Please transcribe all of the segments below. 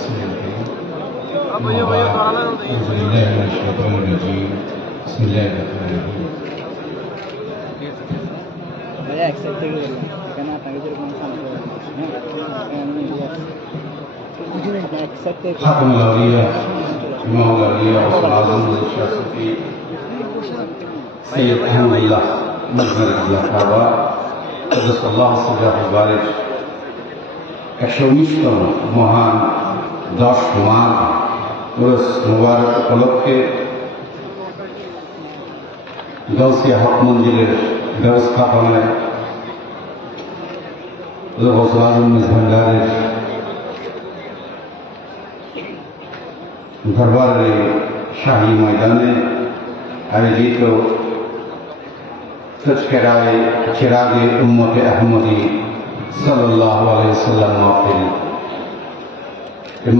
رسوله الكريم أما بعد أعوذ بالله من الشيطان الرجيم بسم الله الرحمن الرحيم حكم الأولياء إمام الأولياء والعظيم الشافعي سيد أحمد الله مجمل الله تعالى قدس الله سره البارك 119তম মহান 10 মাঘ উরস মুবারক উপলক্ষে গাউসিয়া হক মঞ্জিলের ব্যবস্থাপনায় গৌসুল আজম ভান্ডারের দরবারের শাহী ময়দানে আয়োজিত তজকিরায়ে চিরাগে উম্মতে আহমদী সাল্লাল্লাহু আলাইহি ওয়াসাল্লাম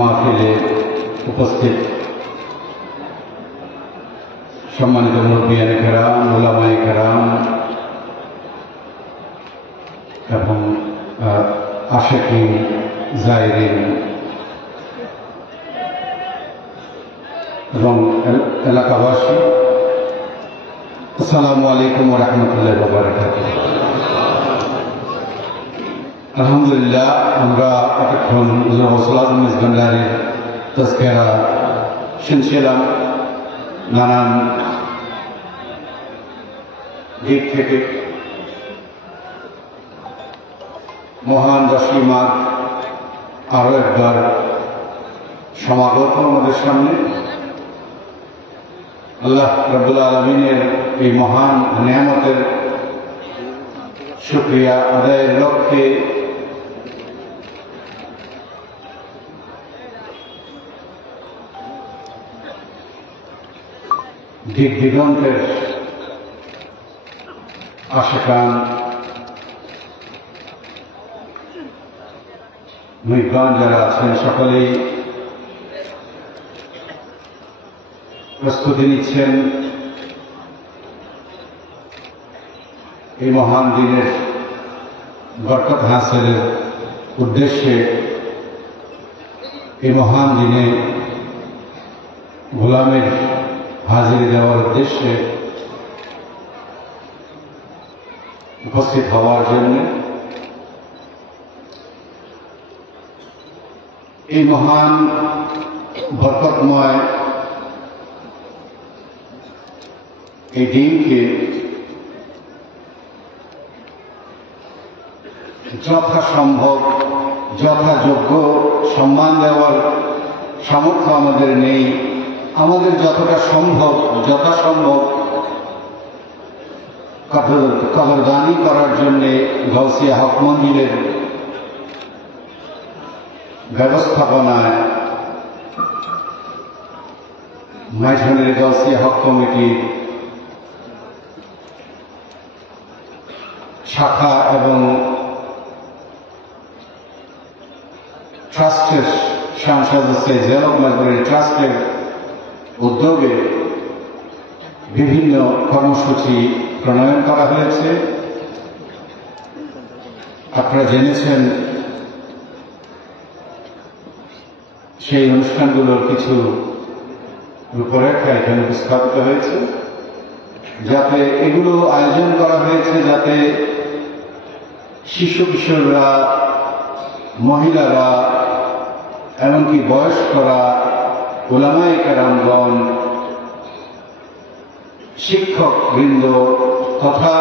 মাহফিলে উপস্থিত সম্মানিত মুরব্বিয়ানে কেরাম, উলামায়ে কেরাম এবং আশিকিন জায়রিন এবং এলাকাবাসী, আসসালামু আলাইকুম ওয়া রাহমাতুল্লাহি ওয়া বারাকাতুহু। আলহামদুলিল্লাহ, আমরা এতক্ষণ গৌসুল আজম ভান্ডারের তাজকিরা শুনছিলাম। নানান দিক থেকে মহান 10 মাঘ আরো একবার সমাগত আমাদের সামনে। আল্লাহ রাব্বুল আলামিনের এই মহান নিয়ামতের শুকরিয়া আদায়ের লক্ষ্যে দিক দিগন্তের আশিকান মুহিব্বান যারা আছেন সকলেই প্রস্তুতি নিচ্ছেন এই মহান দিনের বরকত হাসিলের উদ্দেশ্যে। এই মহান দিনে গোলামের হাজিরি দেওয়ার উদ্দেশ্যে উপস্থিত হওয়ার জন্য এই মহান বরকতময় এই দিনকে যথাসম্ভব যথাযোগ্য সম্মান দেওয়ার সামর্থ্য আমাদের নেই। আমাদের যতটা সম্ভব যথাসম্ভব কদরদানি করার জন্য গাউসিয়া হক মঞ্জিলের ব্যবস্থাপনায় মাইঝনের গাউসিয়া হক কমিটির শাখা এবং ট্রাস্টের সাংসদ জেলা মাইজনের ট্রাস্টের উদ্যোগে বিভিন্ন কর্মসূচি প্রণয়ন করা হয়েছে। আপনারা জেনেছেন সেই অনুষ্ঠানগুলোর কিছু রূপরেখা এখানে উপস্থাপিত হয়েছে, যাতে এগুলো আয়োজন করা হয়েছে যাতে শিশু কিশোররা, মহিলারা, এমনকি বয়স্করা, উলামায়ে কেরামগণ, শিক্ষক বৃন্দ তথা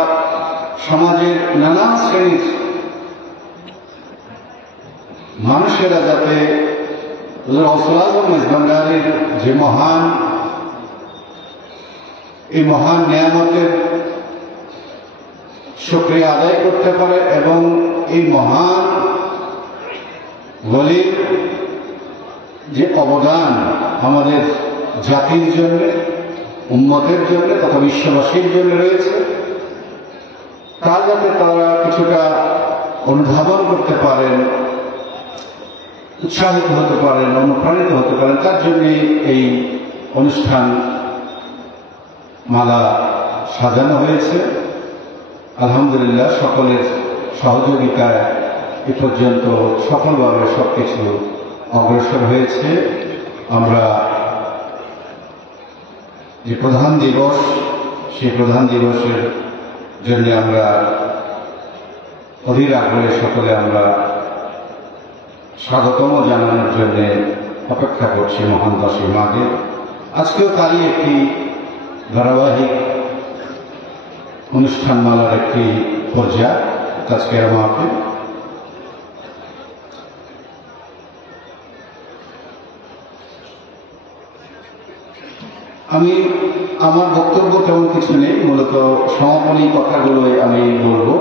সমাজের নানান শ্রেণীর মানুষেরা যাতে গৌসুল আজম ভান্ডারের যে এই মহান নিয়ামতের শুকরিয়া আদায় করতে পারে এবং এই মহান ওলির যে অবদান আমাদের জাতির জন্য, উম্মতের জন্য তথা বিশ্ববাসীর জন্য রয়েছে, তা যাতে তারা কিছুটা অনুধাবন করতে পারেন, উৎসাহিত হতে পারেন, অনুপ্রাণিত হতে পারেন, তার জন্য এই অনুষ্ঠান মালা সাজানো হয়েছে। আলহামদুলিল্লাহ, সকলের সহযোগিতায় এ পর্যন্ত সফলভাবে সবকিছু অগ্রসর হয়েছে। আমরা যে প্রধান দিবস, সেই প্রধান দিবসের জন্য আমরা অধীর আগ্রহে সকলে আমরা স্বাগতম জানানোর জন্য অপেক্ষা করছি মহান 10ই মাঘে। আজকেও তারই একটি ধারাবাহিক অনুষ্ঠানমালার একটি পর্যায় আজকের মাহফিল। আমি আমার বক্তব্য তেমন কিছু নেই, মূলত সমাপনী কথাগুলোই আমি বলবো।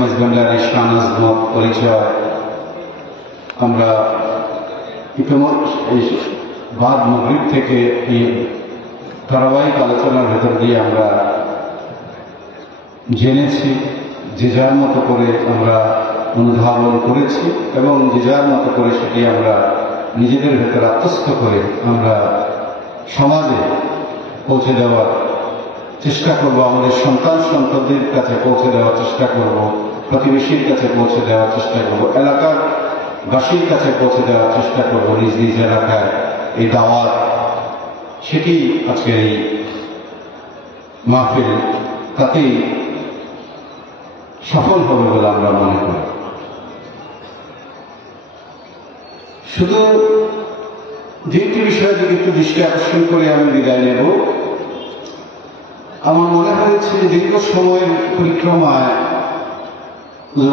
মেজবান্ডারের শানাজমত পরিচয় আমরা ইতিমধ্যে বাদ মাগরিব থেকে এই ধারাবাহিক আলোচনার ভেতর দিয়ে আমরা জেনেছি, যে যার মতো করে আমরা অনুধাবন করেছি এবং যে যার মতো করে সেটি আমরা নিজেদের ভেতর আত্মস্থ করে আমরা সমাজে পৌঁছে দেওয়ার চেষ্টা করব, আমাদের সন্তান সন্ততির কাছে পৌঁছে দেওয়ার চেষ্টা করব, প্রতিবেশীর কাছে পৌঁছে দেওয়ার চেষ্টা করব, এলাকার বাসীর কাছে পৌঁছে দেওয়ার চেষ্টা করব, নিজ নিজ এলাকায় এই দাওয়াত, সেটি আজকে এই মাহফিল তাতেই সফল হবে বলে আমরা মনে করি। শুধু দুইটি বিষয়ে যদি একটু দৃষ্টি আকর্ষণ করে আমি বিদায় নেব। আমার মনে হয়েছে যে দীর্ঘ সময়ের পরিক্রমায়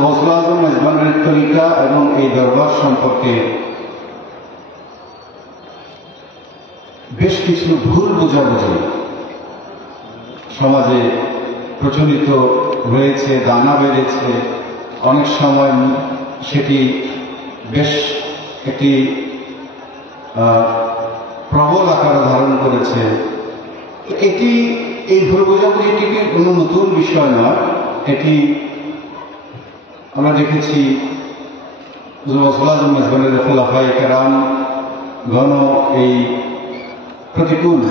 গৌসুল মেজবানের তরিকা এবং এই দরবার সম্পর্কে বেশ কিছু ভুল বোঝাবুঝি সমাজে প্রচলিত রয়েছে, দানা বেড়েছে, অনেক সময় সেটি বেশ একটি প্রবল আকার ধারণ করেছে। এটি এই ভুল বোঝাবুঝিটি কোনো নতুন বিষয় নয়, এটি আমরা দেখেছি মেজবানের খোলাফায়ে কেরাম গণ এই প্রতিকূল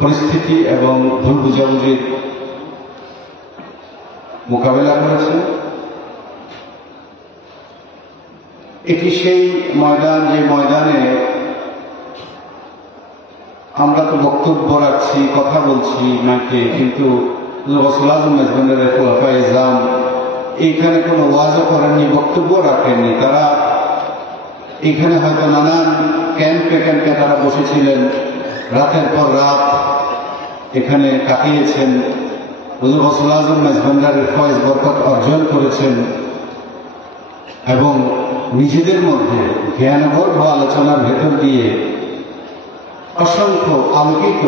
পরিস্থিতি এবং ভুল বুঝাবুঝির মোকাবেলা করেছে। এটি সেই ময়দান, যে ময়দানে আমরা তো বক্তব্য রাখছি, কথা বলছি মাইকে, কিন্তু গৌসুল আজম মেজবানের খোলাফায়ে ইজলাম এইখানে কোনো ওয়াজও করেননি, বক্তব্য রাখেননি। তারা এইখানে হয়তো নানান ক্যাম্পে তারা বসেছিলেন, রাতের পর রাত এখানে কাটিয়েছেন, গৌসুল আজম মেজবান্ডারের ফয়েজ বরকত অর্জন করেছেন এবং নিজেদের মধ্যে জ্ঞানগর্ভ আলোচনার ভেতর দিয়ে অসংখ্য আলোকিত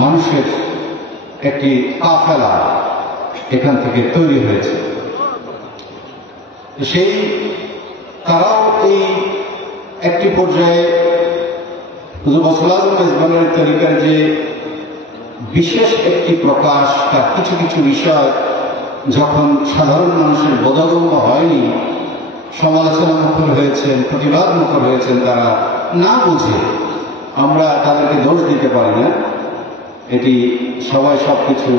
মানুষের একটি কাফেলা এখান থেকে তৈরি হয়েছে। সেই তারাও এই একটি পর্যায়ে গৌসুল আজম মেজবানের তরিকার যে বিশেষ একটি প্রকাশ, তার কিছু কিছু বিষয় যখন সাধারণ মানুষের বোধগম্য হয়নি, সমালোচনা মুখর হয়েছেন, প্রতিবাদ মুখর হয়েছেন, তারা না বুঝে, আমরা তাদেরকে দোষ দিতে পারি না। এটি সবাই সবকিছু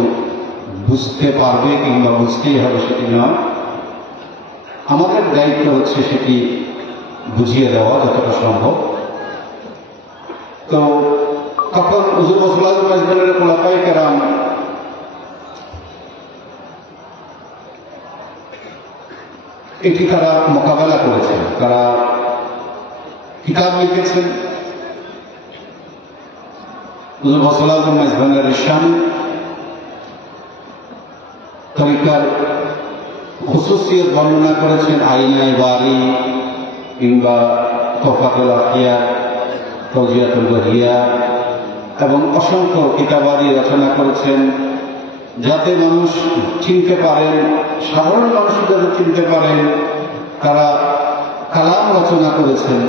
বুঝতে পারবে কিংবা বুঝতেই হবে সেটি নয়, আমাদের দায়িত্ব হচ্ছে সেটি বুঝিয়ে দেওয়া যতটা সম্ভব। তো তখন হুজুর গৌসুল আজম মেজবানের খোলাফায়ে কেরাম এটি তারা মোকাবেলা করেছেন, তারা কিতাব লিখেছেন। হুজুর গৌসুল আজম মেজবানের শান তরিকার খুসুসিয়ত বর্ণনা করেছেন, আইনায়ে বারি কিংবা তোফাতুল আফিয়া, ফৌজিয়াতুল বহিয়া এবং অসংখ্য কিতাবাদি রচনা করেছেন, যাতে মানুষ চিনতে পারেন, সাধারণ মানুষ যাতে চিনতে পারেন। তারা কালাম রচনা করেছেন,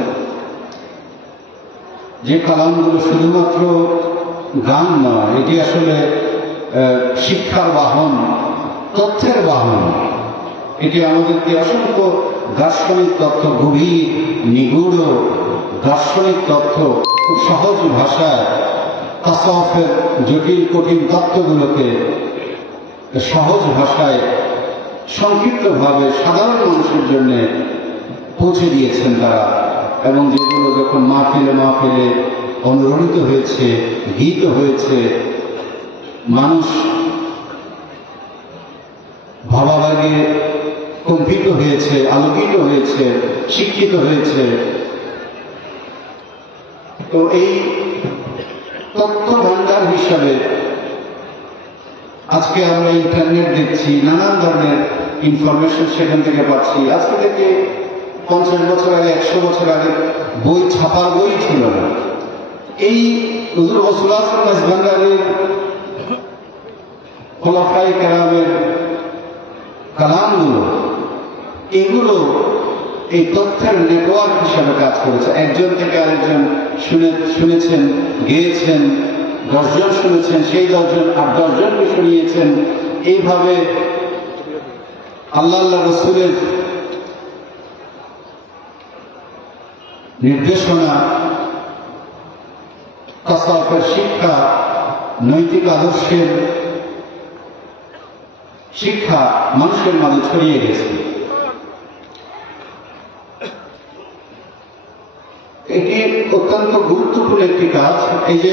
যে কালামগুলো শুধুমাত্র গান নয়, এটি আসলে শিক্ষার বাহন, তথ্যের বাহন। এটি আমাদেরকে অসংখ্য দার্শনিক তথ্য, গভীর নিগূঢ় দার্শনিক তথ্য খুব সহজ ভাষায়, তাসাউফের জটিল কঠিন তত্ত্বগুলোকে সহজ ভাষায় সংক্ষিপ্তভাবে সাধারণ মানুষের জন্য পৌঁছে দিয়েছেন তারা, এবং যেগুলো যখন মাহফিলে অনুরণিত হয়েছে, গীত হয়েছে, মানুষ ভাবাবেগে কম্পিত হয়েছে, আলোকিত হয়েছে, শিক্ষিত হয়েছে। তো এই তথ্য ভান্ডার হিসাবে আজকে আমরা ইন্টারনেট দেখছি, নানান ধরনের ইনফরমেশন সেখান থেকে পাচ্ছি। আজকে থেকে 50 বছর আগে, 100 বছর আগে বই, ছাপার বই ছিল না। এই হুজুর গৌসুল আজম মেজভান্ডারীর, খোলাফায়ে কেরামের কালামগুলো, এগুলো এই তথ্যের নেটওয়ার্ক হিসাবে কাজ করেছে। একজন থেকে আরেকজন শুনেছেন, গেয়েছেন, 10 জন শুনেছেন, সেই 10 জন আর 10 জনকে শুনিয়েছেন। এইভাবে আল্লাহ রসুলের নির্দেশনা, তাসাউফের শিক্ষা, নৈতিক আদর্শের শিক্ষা মানুষের মাঝে ছড়িয়ে গেছে। এটি অত্যন্ত গুরুত্বপূর্ণ একটি কাজ। এই যে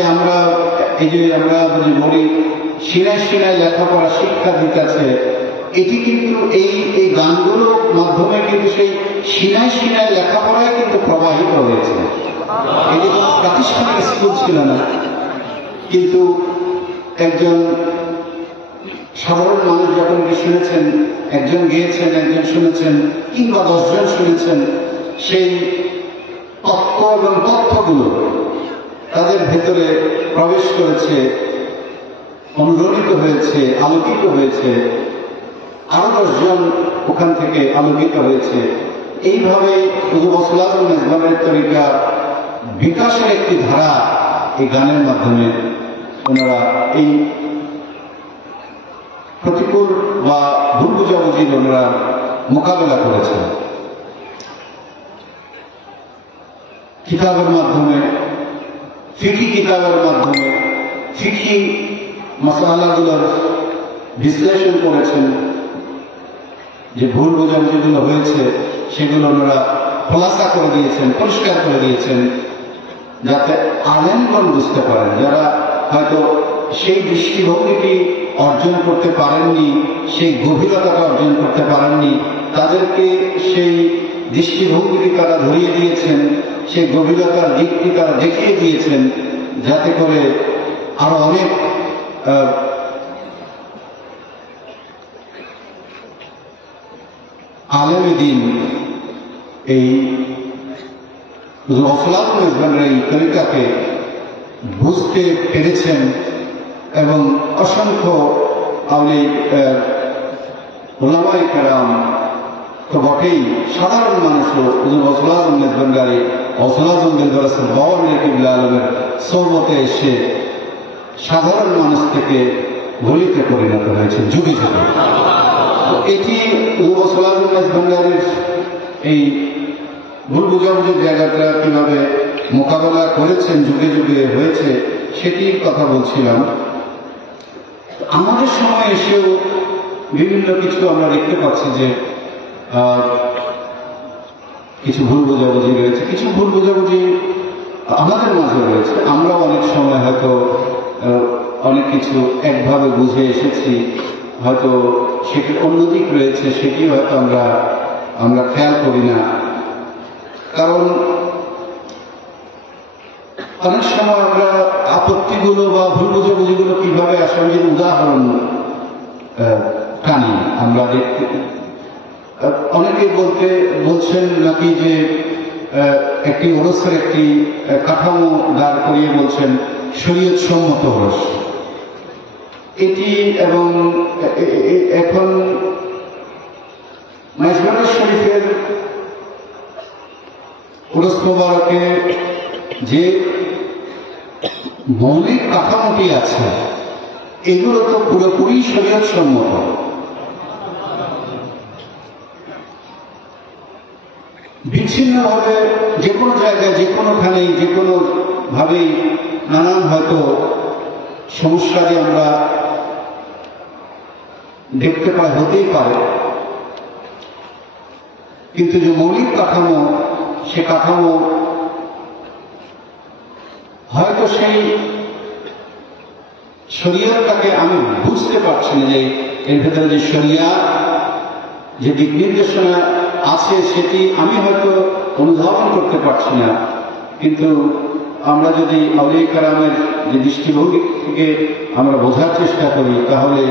আমরা যদি বলি সিনায় সিনায় লেখাপড়া শিক্ষা দিতেছে, এটি কিন্তু এই গানগুলোর মাধ্যমে কিন্তু সেই সিনায় সিনায় লেখাপড়ায় কিন্তু প্রবাহিত হয়েছে। এটি কোনো প্রাতিষ্ঠানিক স্কুল ছিল না, কিন্তু একজন সাধারণ মানুষ যখন শুনেছেন, একজন গিয়েছেন, একজন শুনেছেন, কিংবা 10 জন শুনেছেন, সেই তত্ত্ব এবং তথ্যগুলো তাদের ভেতরে প্রবেশ করেছে, অনুরণিত হয়েছে, আলোকিত হয়েছে, আরো 10 জন ওখান থেকে আলোকিত হয়েছে। এইভাবে হুজুর গৌসুল আজম মেজভান্ডারীর তরিকা বিকাশের একটি ধারা এই গানের মাধ্যমে ওনারা এই প্রতিকূল বা ভুল বুঝাবুঝির ওনারা মোকাবেলা করেছেন। কিতাবের মাধ্যমে, ফিকি কিতাবের মাধ্যমে ফিকি মাসালাগুলোর বিশ্লেষণ করেছেন। যে ভুল বোঝাবুঝিগুলো হয়েছে সেগুলো ওনারা খোলাসা করে দিয়েছেন, পরিষ্কার করে দিয়েছেন, যাতে আলেমগণ বুঝতে পারেন। যারা হয়তো সেই দৃষ্টিভঙ্গিটি অর্জন করতে পারেননি, সেই গভীরতাটা অর্জন করতে পারেননি, তাদেরকে সেই দৃষ্টিভঙ্গিটি তারা ধরিয়ে দিয়েছেন, সেই গভীরতার দিকটি তারা দেখিয়ে দিয়েছেন, যাতে করে আরো অনেক আলেমে দিন এই গৌসুল আজম মেজভান্ডারীর এই তরিকাকে বুঝতে পেরেছেন, এবং অসংখ্য ওলামায়ে কেরাম তো বটেই, সাধারণ মানুষও হুজুর গৌসুল আজম মেজভান্ডারী, গৌসুল আজম দিলবরসের বাবা কিবলা আলমের সোহবতে এসে সাধারণ মানুষ থেকে গলিতে পরিণত হয়েছে যুগে যুগে। এটি হুজুর গৌসুল আজম মেজভান্ডারীর এই ভুল বুঝাবুঝির জায়গাটা কিভাবে মোকাবেলা করেছেন, যুগে যুগে হয়েছে, সেটির কথা বলছিলাম। আমাদের সময় এসেও বিভিন্ন কিছু আমরা দেখতে পাচ্ছি যে কিছু ভুল বোঝাবুঝি রয়েছে, কিছু ভুল বোঝাবুঝি আমাদের মাঝে রয়েছে। আমরা অনেক সময় হয়তো অনেক কিছু একভাবে বুঝে এসেছি, হয়তো সেটি অন্যদিক রয়েছে, সেটি হয়তো আমরা খেয়াল করি না। কারণ অনেক সময় আমরা আপত্তিগুলো বা ভুল বুঝাবুঝিগুলো কিভাবে আসলে যদি উদাহরণ টানি, আমরা দেখতে অনেকে বলছেন নাকি যে একটি ওরসের একটি কাঠামো দাঁড় করিয়ে বলছেন শরীয়ত সম্মত ওরস এটি, এবং এখন মেজবানুর শরীফের ওরস মোবারকে যে মৌলিক কাঠামোটি আছে এগুলো তো পুরোপুরি শরীয়ত সম্মত। বিচ্ছিন্নভাবে যে কোনো জায়গায়, যে কোনোখানেই, যে কোনো ভাবেই নানান হয়তো সমস্যাকে আমরা দেখতে পাই, হতেই পারে, কিন্তু যে মৌলিক কাঠামো, সে কাঠামো হয়তো সেই শরিয়তটাকে আমি বুঝতে পারছি না, যে এর ভেতরে যে শরিয়ত, যে দিক নির্দেশনা আছে, সেটি আমি হয়তো অনুধাবন করতে পারছি না। কিন্তু আমরা যদি আউলিয়া কেরামের যে দৃষ্টিভঙ্গি থেকে আমরা বোঝার চেষ্টা করি, তাহলে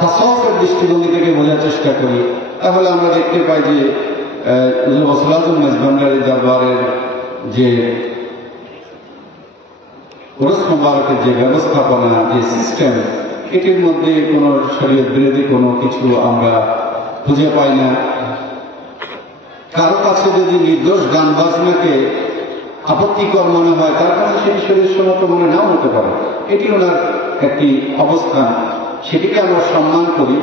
তাসাউফের দৃষ্টিভঙ্গি থেকে বোঝার চেষ্টা করি, তাহলে আমরা দেখতে পাই যে গৌসুল আজম মেজবান্ডারি দরবারের যে ওরস মোবারকের যে ব্যবস্থাপনা, যে সিস্টেম, এটির মধ্যে কোনো শরীয়ত বিরোধী কোনো কিছু আমরা খুঁজে পাই না। কারো কাছে যদি নির্দোষ গান বাজনাকে আপত্তিকর মনে হয়, তার কাছে সেটি শরীর সম্মত মনে নাও হতে পারে, এটি ওনার একটি অবস্থান, সেটিকে আমরা সম্মান করি।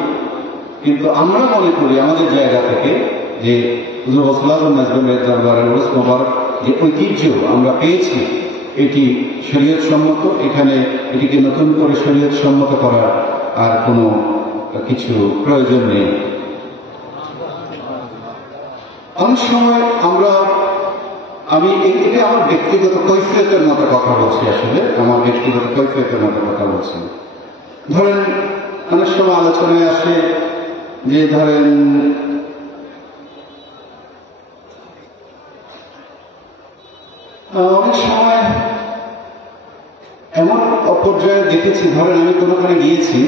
কিন্তু আমরা মনে করি আমাদের জায়গা থেকে যে হুজুর গৌসুল আজম মেজবান্ডারি দরবারের ওরস মোবারক যে ঐতিহ্য আমরা পেয়েছি, এটি শরীয়ত সম্মত। এখানে এটিকে নতুন করে শরীয়ত সম্মত করার আর কোনো কিছু প্রয়োজন নেই। অনেক সময় আমি এটা আমার ব্যক্তিগত কৈফিয়তের মতো কথা বলছি, আসলে আমার ব্যক্তিগত কৈফিয়তের মতো কথা বলছি। ধরেন অনেক সময় আলোচনায় আসে যে ধরেন অনেক সময় এমন পর্যায়ে দেখেছি, ধরেন আমি কোনোখানে গিয়েছি,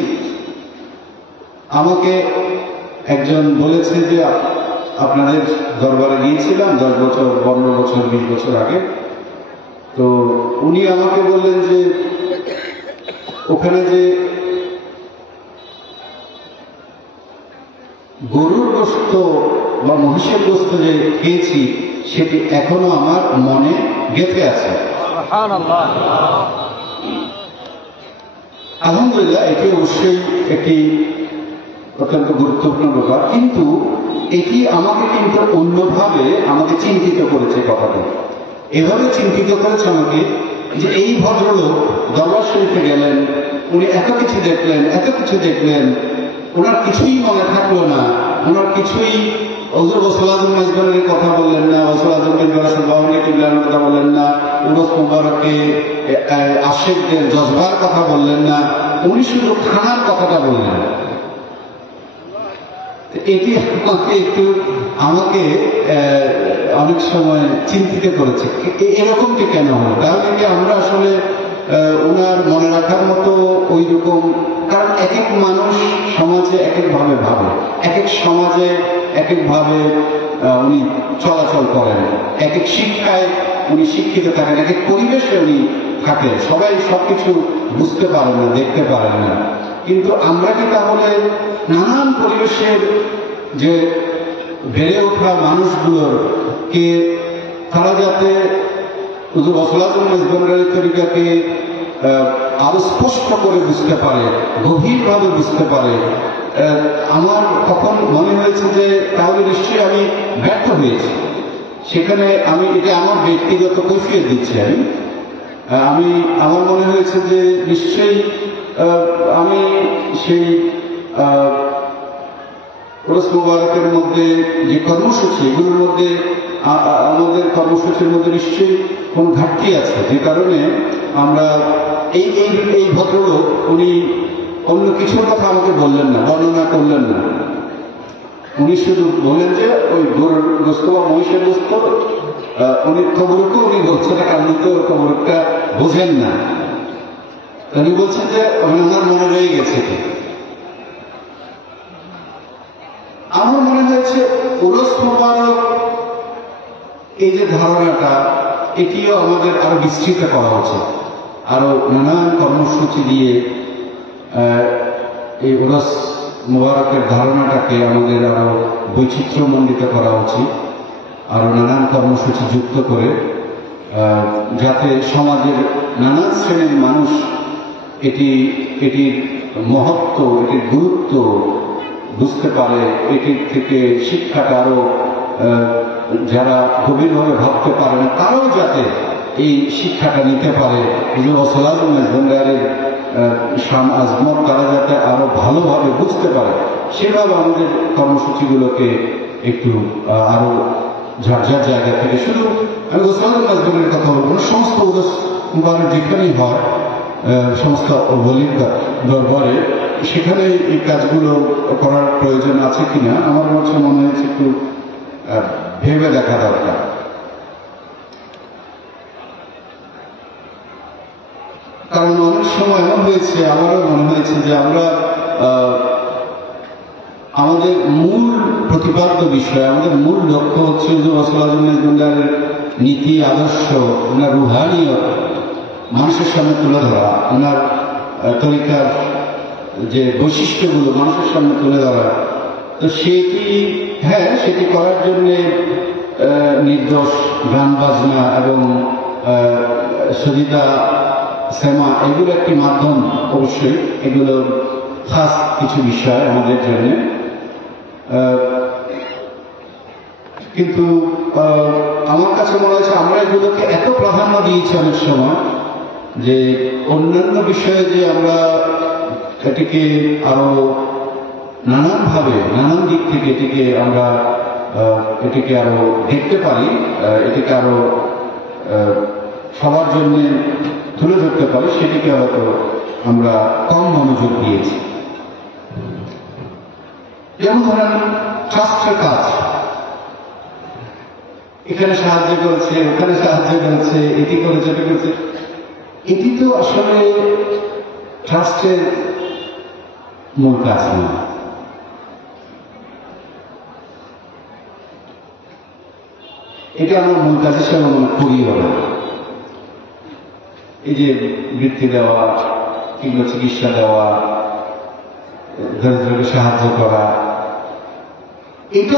আমাকে একজন বলেছে যে আপনাদের দরবারে গিয়েছিলাম 10 বছর, 15 বছর, 20 বছর আগে। তো উনি আমাকে বললেন যে ওখানে যে গরুর গোশত বা মহিষের গোশত যে খেয়েছি, সেটি এখনো আমার মনে গেঁথে আছে। আলহামদুলিল্লাহ, এটি অবশ্যই একটি অত্যন্ত গুরুত্বপূর্ণ ব্যাপার, কিন্তু এটি আমাকে কিন্তু অন্যভাবে আমাকে চিন্তিত করেছে। কথাটি এভাবে চিন্তিত করেছে আমাকে যে এই ভদ্রলোক দরবার শরীফে গেলেন, উনি এত কিছু দেখলেন, ওনার কিছুই মনে থাকলো না, ওনার কিছুই হুজুর গৌসুল আজম মেজবান্ডারির কথা বললেন না, গৌসুল আজম মেজবান্ডারি বাউন্ডারি কিবলার কথা বললেন না, উরস মোবারকে আশেকদের জজবার কথা বললেন না, উনি শুধু খানার কথাটা বললেন। এটি আমাকে অনেক সময় চিন্তিত করেছে, এরকমটি কেন হয়? তাহলে কি আমরা আসলে ওনার মনে রাখার মতো ওই রকম? কারণ এক এক মানুষ সমাজে এক এক ভাবে ভাবে, এক এক সমাজে এক এক ভাবে উনি চলাচল করেন, এক এক শিক্ষায় উনি শিক্ষিত থাকেন, এক এক পরিবেশে উনি থাকেন, সবাই সবকিছু বুঝতে পারেন না, দেখতে পারেন না। কিন্তু আমরা কি তাহলে নানান পরিবেশের যে বেড়ে ওঠা মানুষগুলোর কে তারা যাতে হুজুর গৌসুল আজম মেজবান্ডারি তরিকাকে আরো স্পষ্ট করে বুঝতে পারে, গভীরভাবে বুঝতে পারে, আমার তখন মনে হয়েছে যে তাহলে নিশ্চয়ই আমি ব্যর্থ হয়েছি। সেখানে আমি এটা আমার ব্যক্তিগত কৈফিয়ত দিচ্ছি। আমি আমার মনে হয়েছে যে নিশ্চয়ই আমি সেই ওরস মোবারকের মধ্যে যে কর্মসূচি, এগুলোর মধ্যে আমাদের কর্মসূচির মধ্যে নিশ্চয়ই কোনো ঘাটতি আছে, যে কারণে আমরা এই ভদ্রলোক উনি অন্য কিছুর কথা আমাকে বললেন না, বর্ণনা করলেন না। উনি শুধু বললেন যে ওই গরুর গোস্ত বা মহিষের গোস্ত, উনি খবরকে উনি বলছেন, আপনি তো খবরটা বোঝেন না। উনি বলছেন যে আমার মনে রয়ে গেছে। আমার মনে হয়েছে ওরস মোবারক এই যে ধারণাটা, এটিও আমাদের আরো বিস্তৃত করা উচিত, আরো নানান কর্মসূচি দিয়ে এই ওরস মোবারকের ধারণাটাকে আমাদের আরো বৈচিত্র্যমণ্ডিত করা উচিত, আরো নানান কর্মসূচি যুক্ত করে, যাতে সমাজের নানান শ্রেণীর মানুষ এটির মহত্ব, এটির গুরুত্ব বুঝতে পারে, এটির থেকে শিক্ষাটা আরো যারা গভীরভাবে ভাবতে পারে না, তারাও যাতে এই শিক্ষাটা নিতে পারে। হুজুর গৌসুল আজম মেজবান্ডারির শান আজমত তারা যাতে আরো ভালোভাবে বুঝতে পারে, সেভাবে আমাদের কর্মসূচিগুলোকে একটু আরো ঝাড়ঝাড় জায়গা থেকে শুধু আমি ওসমানুল মাজমুনের কথা বলবো না, সমস্ত উদাস যেখানেই হয় সমস্ত বলির দরবারে সেখানে এই কাজগুলো করার প্রয়োজন আছে কিনা আমার কাছে মনে হয়েছে একটু ভেবে দেখা দরকার। কারণ অনেক সময় এমন হয়েছে, আমারও মনে হয়েছে যে আমরা আমাদের মূল প্রতিপাদ্য বিষয়, আমাদের মূল লক্ষ্য হচ্ছে হুজুর নীতি আদর্শ, ওনার রুহানিয়ত মানুষের সামনে তুলে ধরা, ওনার তরিকার যে বৈশিষ্ট্যগুলো মানুষের সামনে তুলে ধরা। তো সেটি করার জন্য নির্দোষ গান বাজনা এবং সজিদা সিনেমা এগুলো একটি মাধ্যম, অবশ্যই এগুলো খাস কিছু বিষয় আমাদের জন্য। কিন্তু আমার কাছে মনে হয়েছে আমরা এগুলোকে এত প্রাধান্য দিয়েছি অনেক সময় যে অন্যান্য বিষয়ে যে আমরা এটিকে আরো নানানভাবে নানান দিক থেকে এটিকে আরো দেখতে পারি, এটিকে আরো সবার জন্য তুলে ধরতে পারি, সেটিকে হয়তো আমরা কম মনোযোগ দিয়েছি। যেমন ধরেন ট্রাস্টের কাজ, এখানে সাহায্য করেছে, ওখানে সাহায্য করেছে, এটি করেছে, এটি করেছে, এটি তো আসলে ট্রাস্টের মূল কাজ না। এটা আমরা মূল কাজ হিসেবে মনে করিও না। এই যে বৃত্তি দেওয়া কিংবা চিকিৎসা দেওয়া, দরিদ্রকে সাহায্য করা, এটা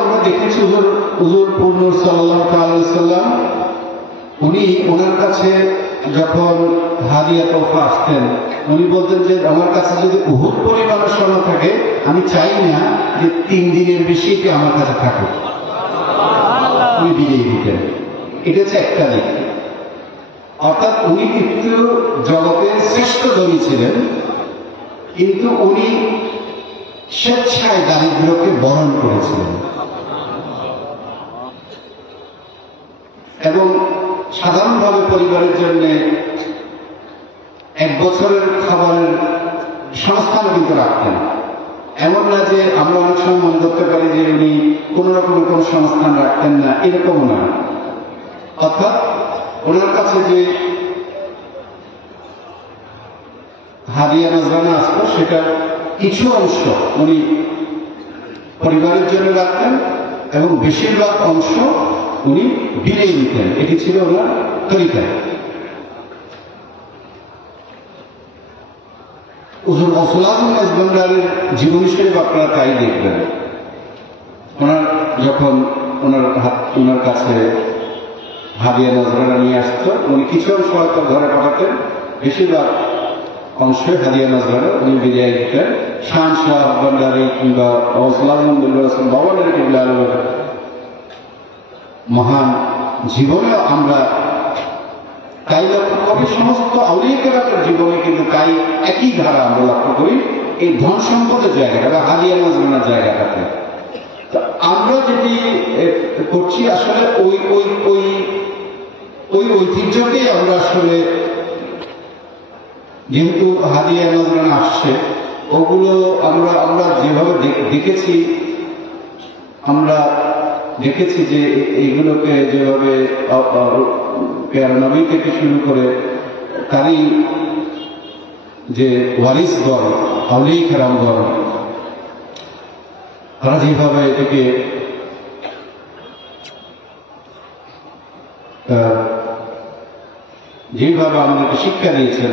আমরা দেখেছি হুজুর পূর্ণুর সাল্লাল্লাহু আলাইহি ওয়াসাল্লাম উনি ওনার কাছে যখন হাদিয়া তোফা আসতেন উনি বলতেন যে আমার কাছে যদি উহুদ পরিমাণের সোনা থাকে আমি চাই না যে 3 দিনের বেশি এটি আমার কাছে থাকুক, উনি বিলিয়ে দিতেন। এটা হচ্ছে একটা দিক। অর্থাৎ উনি কিন্তু জগতের শ্রেষ্ঠ ধনী ছিলেন, কিন্তু উনি স্বেচ্ছায় দারিদ্রকে বরণ করেছিলেন এবং সাধারণভাবে পরিবারের জন্য 1 বছরের খাবারের সংস্থান কিন্তু রাখতেন। এমন না যে আমরা অনেক সময় মনে করতে পারি যে উনি কোন রকমের কোন সংস্থান রাখতেন না, এরকমও না। অর্থাৎ ওনার কাছে যে হাদিয়া নজরানা আসতো সেটার কিছু অংশ উনি পরিবারের জন্য রাখতেন এবং বেশিরভাগ অংশ উনি বিলিয়ে দিতেন। এটি ছিল ওনার তরিকা। হুজুর গৌসুল আজম মেজবান্ডারের জীবনী শরীফ আপনারা তাই দেখবেন। যখন ওনার কাছে হাদিয়া নজরানা নিয়ে আসতো উনি কিছু অংশ হয়তো ঘরে পাঠাতেন, বেশিরভাগ অংশে হাদিয়া নজরানা উনি বিলিয়ে দিতেন। শান শাহ ভান্ডারী কিংবা গৌসুল আজম ভবনের কিংবা মহান জীবনে আমরা তাই লক্ষ্য করি, সমস্ত আউলিয়া কেরামের জীবনে কিন্তু তাই একই ধারা আমরা লক্ষ্য করি। এই ধন সম্পদের জায়গাটা বা হাদিয়া নজরানার জায়গাটাতে আমরা যেটি করছি আসলে ওই ঐতিহ্যকেই আমরা আসলে, যেহেতু হাদিয়া নজরানা আসছে ওগুলো আমরা যেভাবে দেখেছি যে এইগুলোকে যেভাবে নবী থেকে শুরু করে তারই যে ওয়ারিসগণ আউলিয়া কেরামগণ তারা যেভাবে এটাকে আমাদেরকে শিক্ষা দিয়েছেন,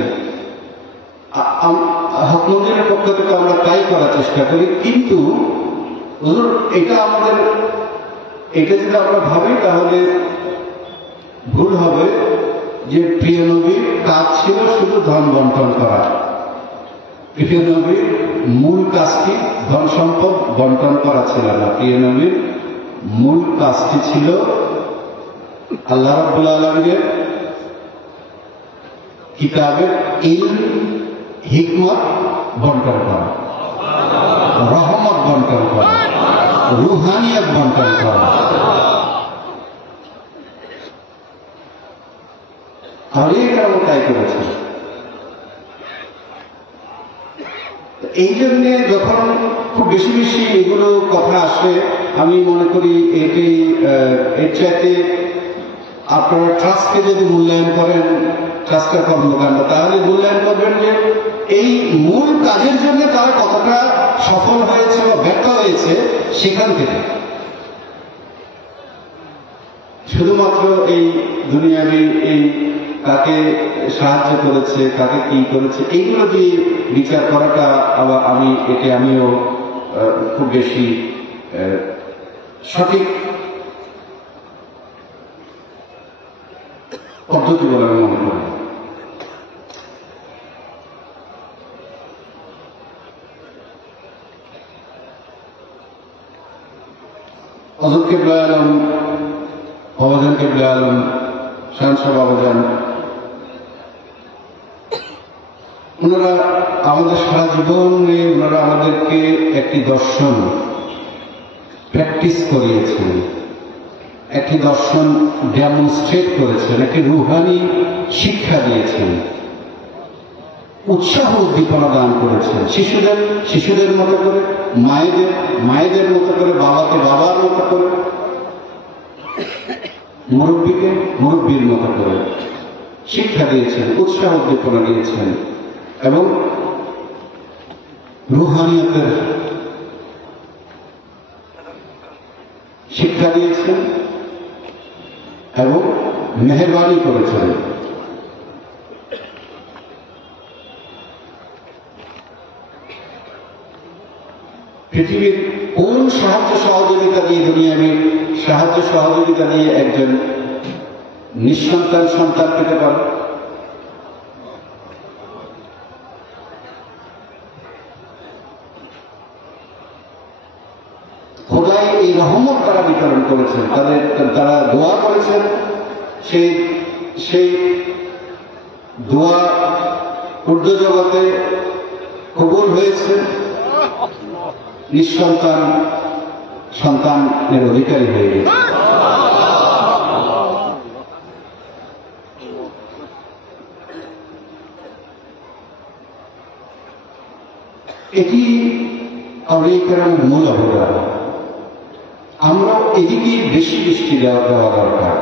হক মন্দিরের পক্ষ থেকে আমরা তাই করার চেষ্টা করি। কিন্তু এটা যদি আমরা ভাবি তাহলে ভুল হবে যে প্রিয় নবীর কাজ ছিল শুধু ধন বন্টন করা। প্রিয় নবীর মূল কাজটি ধন সম্পদ বন্টন করা ছিল না। প্রিয় নবীর মূল কাজটি ছিল আল্লাহ রাব্বুল আলামিনের কিতাবের ইলম হিকমত বন্টন করা, রহমত বন্টন করা। রুহানিয়ত বন্টন করা। আউলিয়া কেরামও তাই করেছে। এই জন্যে যখন খুব বেশি বেশি এগুলো কথা আসে, আমি মনে করি এটি এর চাইতে আপনারা ট্রাস্টকে যদি মূল্যায়ন করেন, ট্রাস্টের কর্মকাণ্ড, তাহলে মূল্যায়ন করবেন যে এই মূল কাজের জন্য তারা কতটা সফল হয়েছে বা ব্যর্থ হয়েছে সেখান থেকে। শুধুমাত্র এই দুনিয়াবি এই কাকে সাহায্য করেছে, কাকে কি করেছে, এইগুলো দিয়ে বিচার করাটা আবার আমিও খুব বেশি সঠিক পদ্ধতি বলে আমি মনে করি। হযরত কিবলা আলম, বাবাজান কিবলা আলম, শাহনশাহ বাবাজান, ওনারা আমাদের সারা জীবনে ওনারা আমাদেরকে একটি দর্শন প্র্যাকটিস করিয়েছেন, একটি দর্শন ডেমনস্ট্রেট করেছেন, একটি রুহানি শিক্ষা দিয়েছেন, উৎসাহ উদ্দীপনা দান করেছেন। শিশুদের মতো করে, মায়েদের মতো করে, বাবাকে বাবার মতো করে, মুরব্বীকে মুরব্বীর মতো করে শিক্ষা দিয়েছেন, উৎসাহ উদ্দীপনা দিয়েছেন এবং রুহানিয়তের শিক্ষা দিয়েছেন এবং মেহেরবানি করেছেন। পৃথিবীর কোন সাহায্য সহযোগিতা দিয়ে, দুনিয়াবী সাহায্য সহযোগিতা দিয়ে একজন সন্তান পেতে পারে? খোদাই এই রহমত তারা বিতরণ করেছেন, তারা দোয়া করেছেন, সেই দোয়া ঊর্ধ্ব জগতে কবুল হয়েছে, সন্তানের অধিকারী হয়ে গেছে। এটি আউলিয়া কেরামের মূল অবদান। আমরা এদিকে বেশি দৃষ্টি দেওয়া দরকার,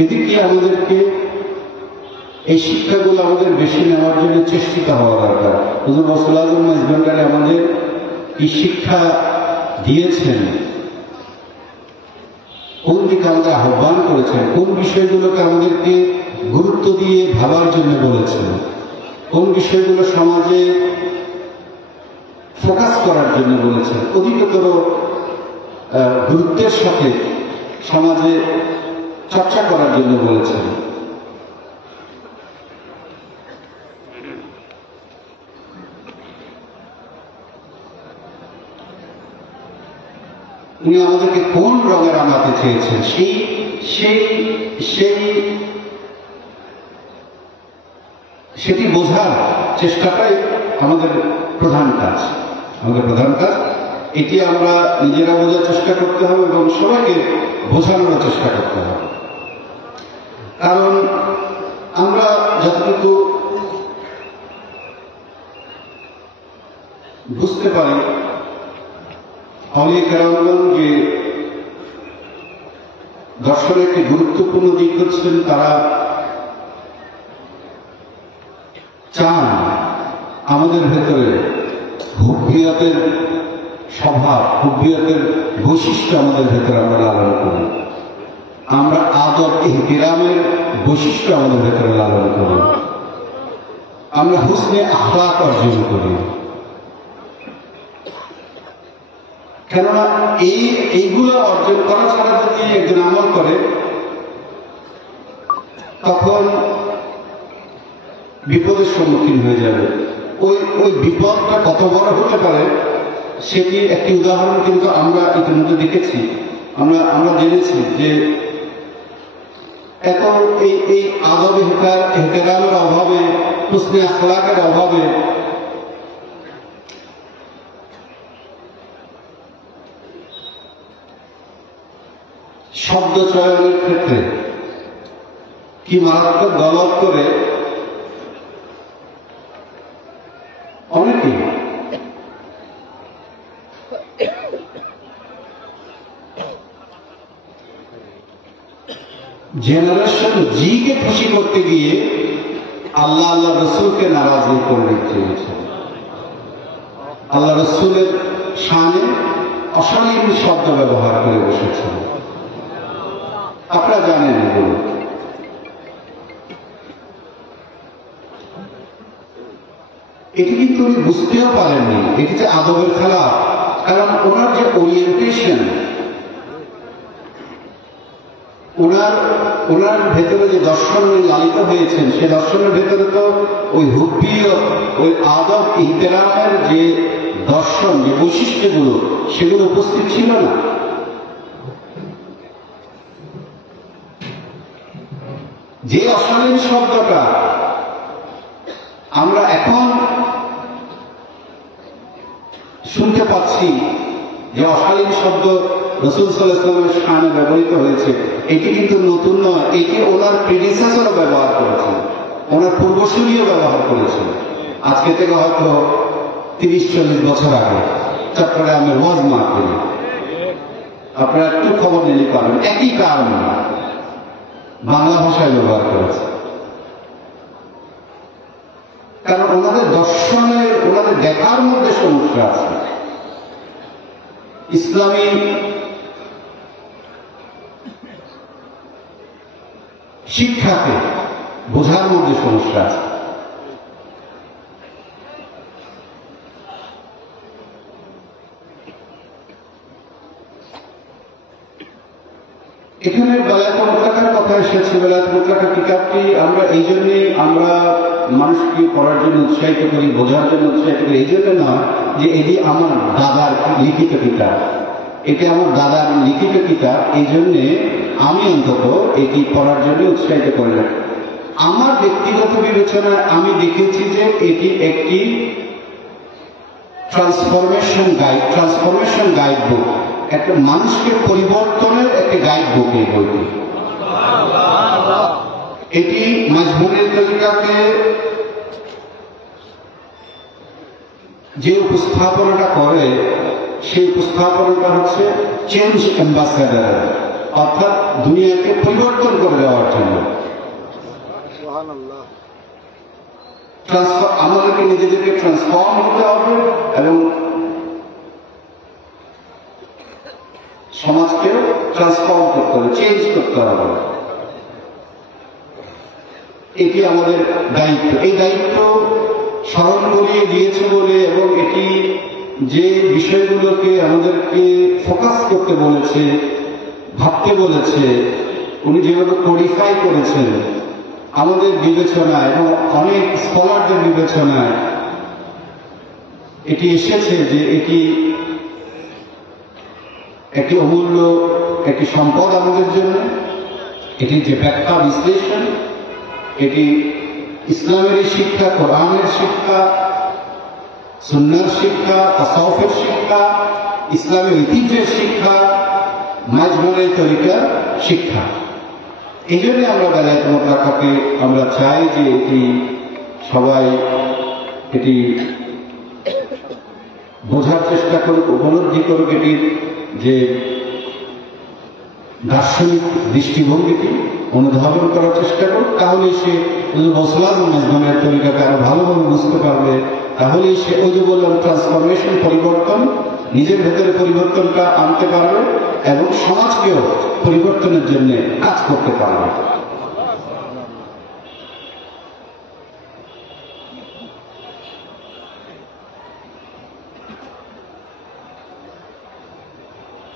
এদিকে আমাদেরকে এই শিক্ষাগুলো আমাদের বেশি নেওয়ার জন্য চেষ্টিত হওয়া দরকার। হুজুর গৌসুল আজম মেজবান্ডারি আমাদের কি শিক্ষা দিয়েছেন, কোন দিকে আমাদের আহ্বান করেছেন, কোন বিষয়গুলোকে আমাদেরকে গুরুত্ব দিয়ে ভাবার জন্য বলেছেন, কোন বিষয়গুলো সমাজে ফোকাস করার জন্য বলেছেন, অধিকতর গুরুত্বের সাথে সমাজে চর্চা করার জন্য বলেছেন। উনি আমাদেরকে কোন রঙে রাঙাতে চেয়েছেন সেটি বোঝার চেষ্টাটাই আমাদের প্রধান কাজ। এটি আমরা নিজেরা বোঝার চেষ্টা করতে হবে এবং সবাইকে বোঝানোর চেষ্টা করতে হবে। কারণ আমরা যতটুকু বুঝতে পারি, আউলিয়া কেরামগণ যে দর্শনের একটি গুরুত্বপূর্ণ দিক হচ্ছেন, তারা চান আমাদের ভেতরে হুব্বিয়তের স্বভাব, হুব্বিয়তের বৈশিষ্ট্য আমাদের ভেতরে আমরা লালন করি, আমরা আদব ইহতিরামের বৈশিষ্ট্য আমাদের ভেতরে লালন করি, আমরা হুসনে আখলাক অর্জন করি। কেননা এইগুলো অর্জন করা ছাড়া যদি একজন আমল করে, তখন বিপদের সম্মুখীন হয়ে যাবে। ওই বিপদটা কত বড় হতে পারে সেটি একটি উদাহরণ কিন্তু আমরা ইতিমধ্যে দেখেছি, আমরা জেনেছি যে এত এই আদব ইহতেরামের অভাবে, হুসনে আখলাকের অভাবে শব্দ চয়নের ক্ষেত্রে কি মারাত্মক গলত করে অনেকেই জেনারেশন জি কে খুশি করতে গিয়ে আল্লাহ আল্লাহ রসুলকে নারাজ করে দিতে হয়েছে। আল্লাহ রসুলের শানে অশালীন শব্দ ব্যবহার করে বসেছে। আপনারা জানেন এগুলো। এটি কিন্তু উনি বুঝতেও পারেননি, এটি যে আদবের খেলা। কারণ ওনার যে ওরিয়েন্টেশন, ওনার ভেতরে যে দর্শন লালিত হয়েছেন, সে দর্শনের ভেতরে তো ওই হুব্বিয়ত, ওই আদব ইহতেরামের যে দর্শন, যে বৈশিষ্ট্যগুলো, সেগুলো উপস্থিত ছিল না। যে অশালীন শব্দটা আমরা এখন শুনতে পাচ্ছি, যে অশালীন শব্দ রাসূল সাল্লাল্লাহু আলাইহি ওয়াসাল্লামের শানে ব্যবহৃত হয়েছে, এটি কিন্তু নতুন নয়। এটি ওনার প্রিডিসেসরও ব্যবহার করেছেন, ওনার পূর্বসূরীও ব্যবহার করেছেন। আজকে থেকে হয়তো 30-40 বছর আগে চট্টগ্রামের ওয়াজ মাহফিলে আপনারা একটু খবর নিলে পাবেন, একই কারণ বাংলা ভাষায় ব্যবহার করেছে। কারণ ওনাদের দর্শনের, ওনাদের দেখার মধ্যে সমস্যা আছে। ইসলামী শিক্ষাকে বোঝার মধ্যে সমস্যা আছে। এখানে বেলায়েত মুতলাকার কথা এসেছে। বেলায়েত মুতলাকা কিতাবটি আমরা এই জন্যই মানুষকে পড়ার জন্য উৎসাহিত করি, বোঝার জন্য উৎসাহিত করি। এই জন্য নয় যে এটি আমার দাদার লিখিত কিতাব, এটি আমার দাদার লিখিত কিতাব, এই জন্যে আমি অন্তত এটি পড়ার জন্য উৎসাহিত করি না। আমার ব্যক্তিগত বিবেচনায় আমি দেখেছি যে এটি একটি ট্রান্সফরমেশন গাইড বুক, একটা মানুষকে পরিবর্তনের একটি গাইড বুক এই বইটি। এটি মাজমুনের তরিকাকে যে উপস্থাপনাটা করে, সেই উপস্থাপনাটা হচ্ছে চেঞ্জ অ্যাম্বাসেডার, অর্থাৎ দুনিয়াকে পরিবর্তন করে দেওয়ার জন্য। আমাদেরকে নিজেদেরকে ট্রান্সফর্ম করতে হবে এবং সমাজকেও ট্রান্সফর্ম করতে হবে, চেঞ্জ করতে হবে। এটি আমাদের দায়িত্ব। এই দায়িত্ব স্মরণ করিয়ে দিয়েছে বলে, এবং এটি যে বিষয়গুলোকে আমাদেরকে ফোকাস করতে বলেছে, ভাবতে বলেছে, উনি যেভাবে কোডিফাই করেছেন আমাদের বিবেচনায় এবং অনেক স্কলারদের বিবেচনায় এটি এসেছে যে এটি একটি অমূল্য একটি সম্পদ আমাদের জন্য। এটি যে ব্যাখ্যা বিশ্লেষণ, এটি ইসলামের শিক্ষা, কোরআনের শিক্ষা, সুন্নাহর শিক্ষা, তাসাউফের শিক্ষা, ইসলামের ঐতিহ্যের শিক্ষা, মাজমুনের তরিকার শিক্ষা। এই জন্য আমরা বেলায়েত মুতলাকাকে আমরা চাই যে এটি সবাই এটি বোঝার চেষ্টা করুক, উপলব্ধি করুক, এটির যে দার্শনিক দৃষ্টিভঙ্গিটি অনুধাবন করার চেষ্টা করুক। তাহলে সে মাজমুনের তরিকাকে আরো ভালোভাবে বুঝতে পারবে। তাহলেই সে ওই যে বললাম ট্রান্সফরমেশন, পরিবর্তন, নিজের ভেতরে পরিবর্তনটা আনতে পারবে এবং সমাজকেও পরিবর্তনের জন্য কাজ করতে পারবে।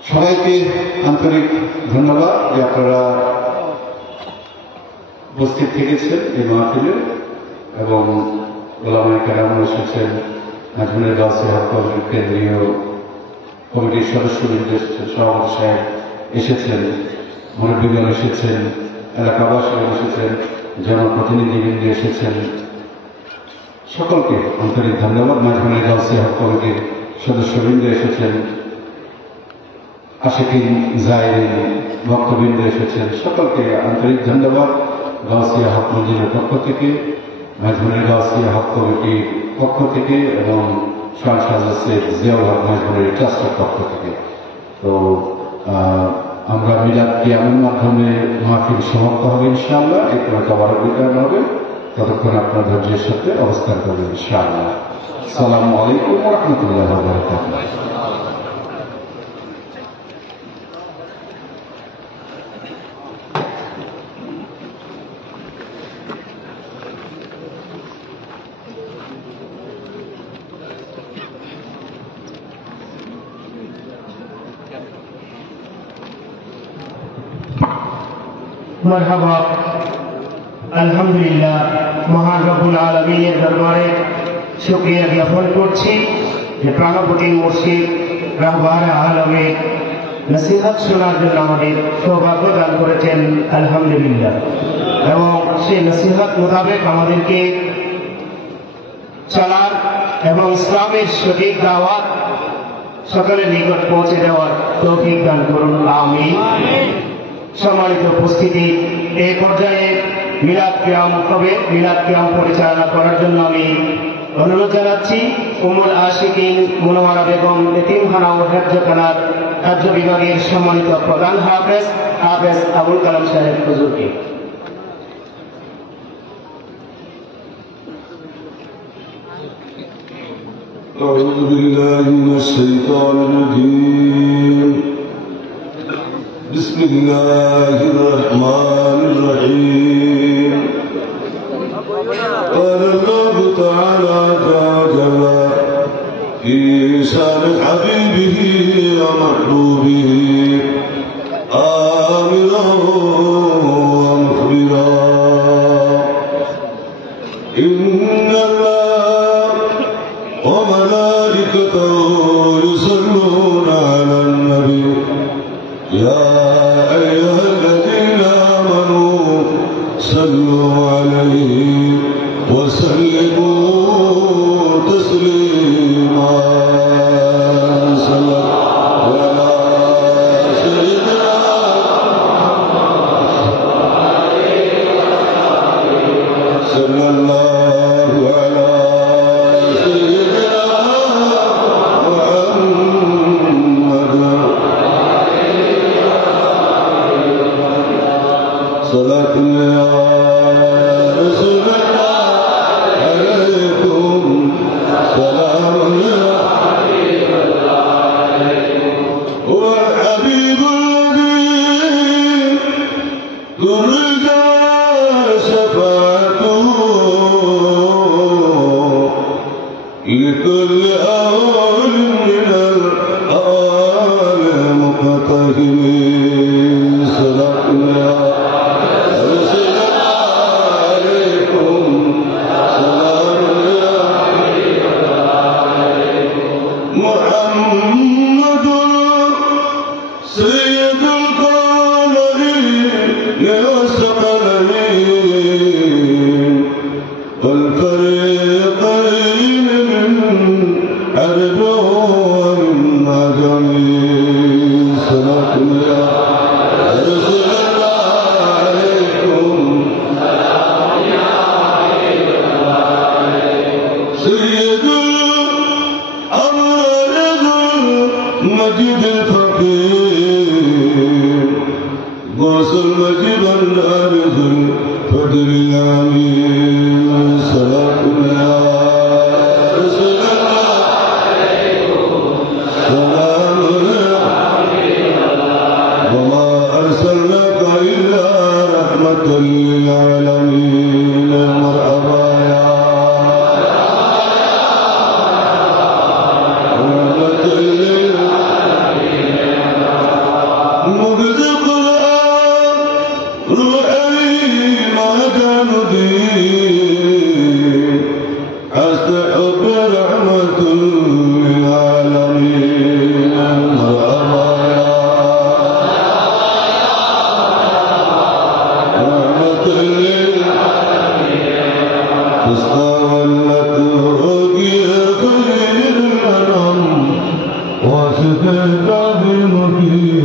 সবাইকে আন্তরিক ধন্যবাদ যে আপনারা উপস্থিত থেকেছেন এই মাহফিলে, এবং ওলামায়ে কেরাম এসেছেন, মাজমুনের গাউসিয়া হক কমিটির কেন্দ্রীয় কমিটির সদস্যবৃন্দ এসেছেন, সভাপতি সাহেব এসেছেন, মুরব্বীগণ এসেছেন, এলাকাবাসীগণ এসেছেন, জনপ্রতিনিধিবৃন্দ এসেছেন। সকলকে আন্তরিক ধন্যবাদ। মাজমুনের গাউসিয়া হক কমিটির সদস্যবৃন্দ এসেছেন, আশিকিন জাহিরিন ভক্তবৃন্দ এসেছেন, সকলকে আন্তরিক ধন্যবাদ। গাউসিয়া হক মঞ্জিলের পক্ষ থেকে, মেজবানের গাউসিয়া হক কমিটির পক্ষ থেকে এবং সদস্যের জিয়াউল হক মেজবানের ট্রাস্টের পক্ষ থেকে। তো আমরা মিলাদ কিয়ামের মাধ্যমে মাহফিল সমাপ্ত হবে ইনশাআল্লাহ। এরপরে তাবারক বিতরণ হবে, ততক্ষণ আপনার ধৈর্যের সাথে অবস্থান করবেন ইনশাআল্লাহ। আসসালামু আলাইকুম ওয়া রাহমাতুল্লাহি ওয়া বারাকাতুহু। মারহাবা। আলহামদুলিল্লাহ, মহান রব্বুল আলামিনের দরবারে শুকরিয়া জ্ঞাপন করছি যে প্রাণপতি মুর্শিদ রাহবারে আলমের নসিহত শোনার জন্য আমাদের সৌভাগ্য দান করেছেন, আলহামদুলিল্লাহ। এবং সেই নসিহত মোতাবেক আমাদেরকে চলার এবং ইসলামের সঠিক দাওয়াত সকলের নিকট পৌঁছে দেওয়ার তৌফিক দান করুন, আমিন। সম্মানিত উপস্থিতি, এই পর্যায়ে মিলাদ কিয়াম হবে। মিলাদ কিয়াম পরিচালনা করার জন্য আমি অনুরোধ জানাচ্ছি উম্মুল আশিকিন মুনওয়ারা বেগম এতিমখানা ও হেফজখানার কার্য বিভাগের সম্মানিত প্রধান হাফেজ আবুল কালাম সাহেব হুজুরকে। أعوذ بالله من الشيطان الرجيم. بسم الله الرحمن الرحيم. قال الله تعالى وجل في شان حبيبه ومحبوبه آمرا ومخبرا إن الله وملائكته يصلون على النبي يا أيها الذين آمنوا صلوا عليه وسلموا تسليما. صلى الله على سيدنا محمد. صلاة يا رسول الله عليكم، سلام يا حبيب الله عليكم. هو الحبيب الذي ترجى شفاعته لكل أول من الأوال مقتهمين. صلاة يا محمد سيد القمرين والثقلين والفريقين من عرب ومن عجم. صلاة يا رسول الله عليكم، سيد المجيد الفقير غوث المجيد الأرض الفضل العميم. صلاة يا رسول الله عليكم، سلام وما أرسلناك إلا رحمة للعالمين. مرحبا يا رحمة مجد القرآن روحي ما كان دين أستحب رحمة للعالمين. مرحبا يا رحمة للعالمين. تستولت رقي خير الأنام وسقيت بالمكين.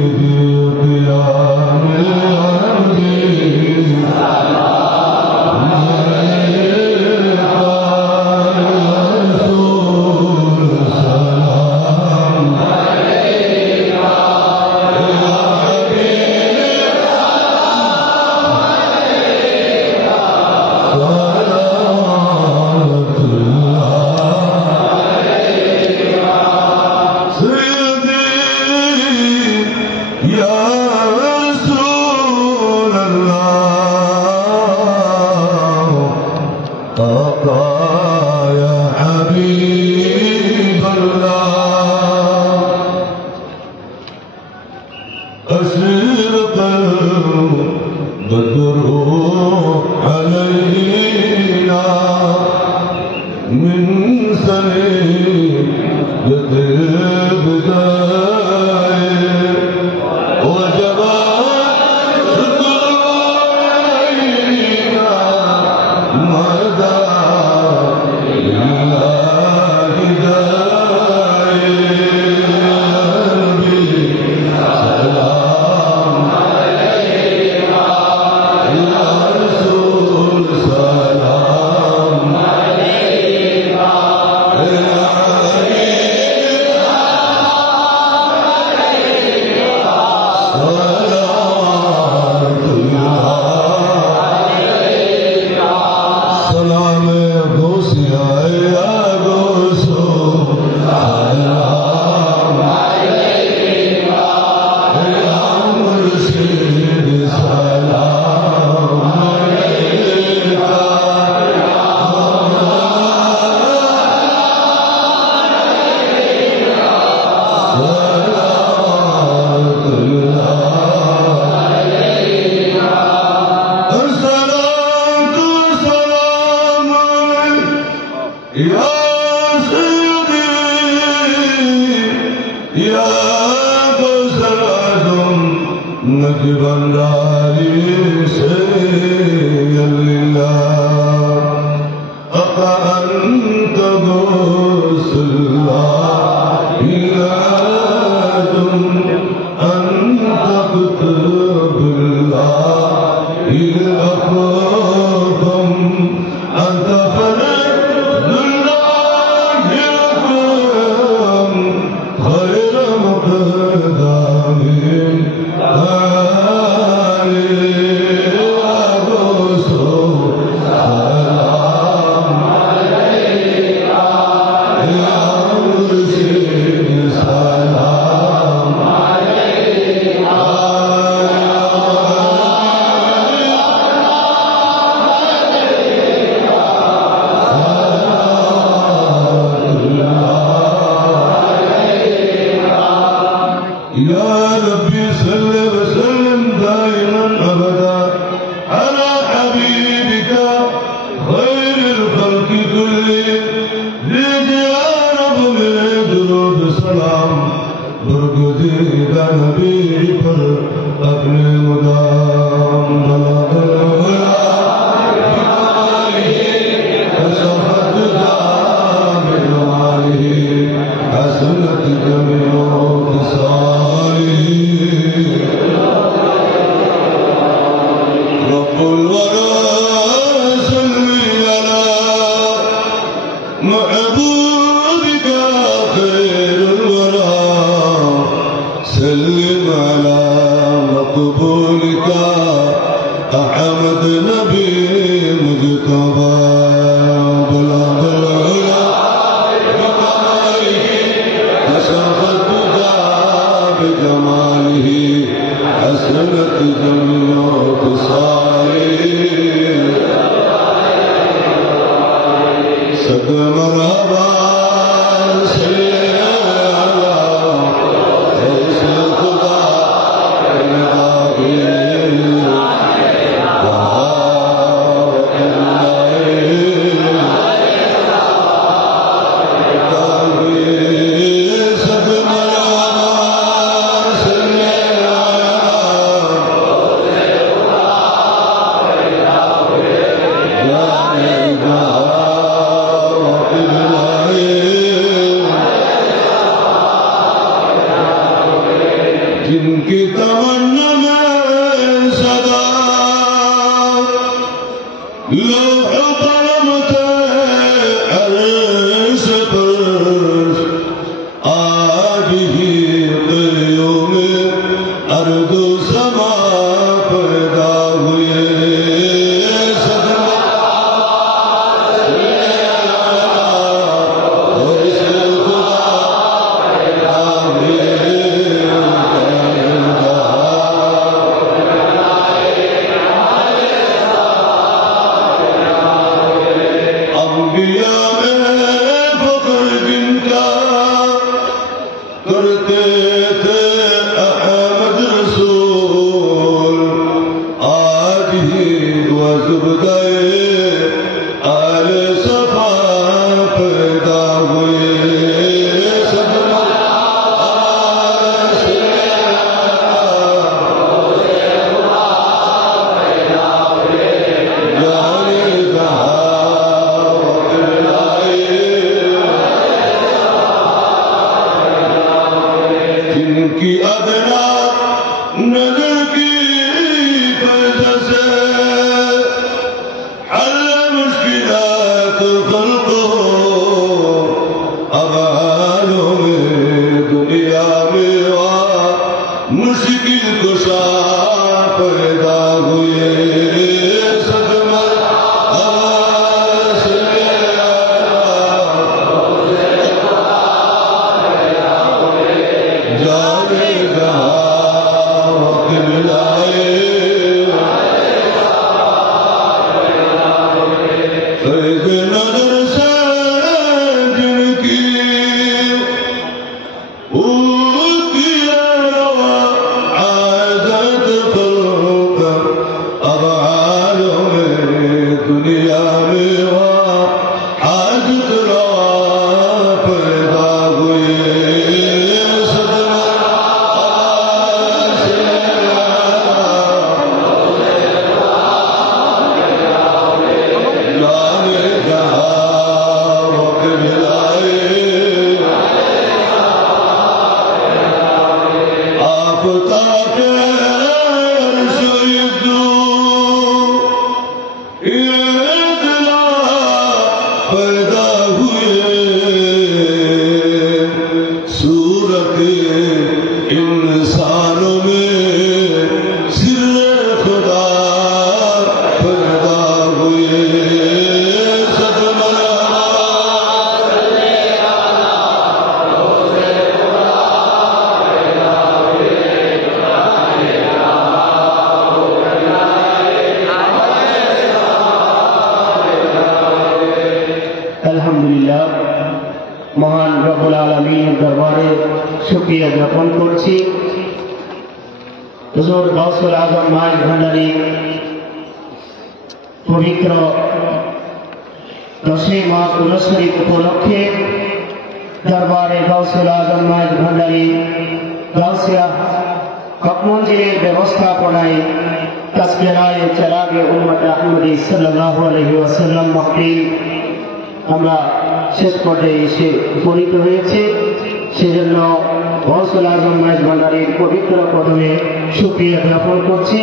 महान रब्बुल आलमीन दरबारे शुक्रिया ज्ञापन करছি हुजूर गौसुल आजम माइज भांडारी पवित्र 10ই মাঘ শরীফ উপলক্ষে দরবারে গৌসুল আজম মাইজ ভান্ডারী গাউসিয়া হক মঞ্জিলের ব্যবস্থাপনায় তাসকিরায়ে চেরাগে উম্মত আহমদী সাল্লাল্লাহু আলাইহি ওয়াসাল্লাম মাহফিল আমরা শেষ পর্যায়ে এসে উপনীত হয়েছে। সেজন্য গৌসুল আজম মাইজ ভান্ডারীর পবিত্র কদমে শুকরিয়া জ্ঞাপন করছি।